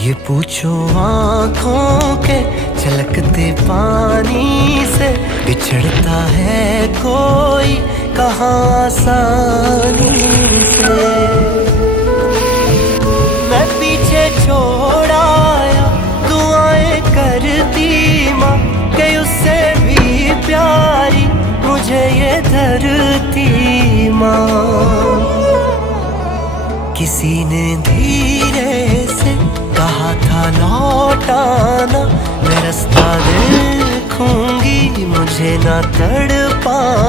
ये पूछो आँखों के छलकते पानी से, बिछड़ता है कोई कहाँ आसानी से। मैं पीछे छोड़ आया दुआएं करती माँ, कि उससे भी प्यारी मुझे ये धरती माँ। किसी ने धीरे से कहा था लौटाना, मैं रास्ता देखूंगी मुझे ना तड़पा।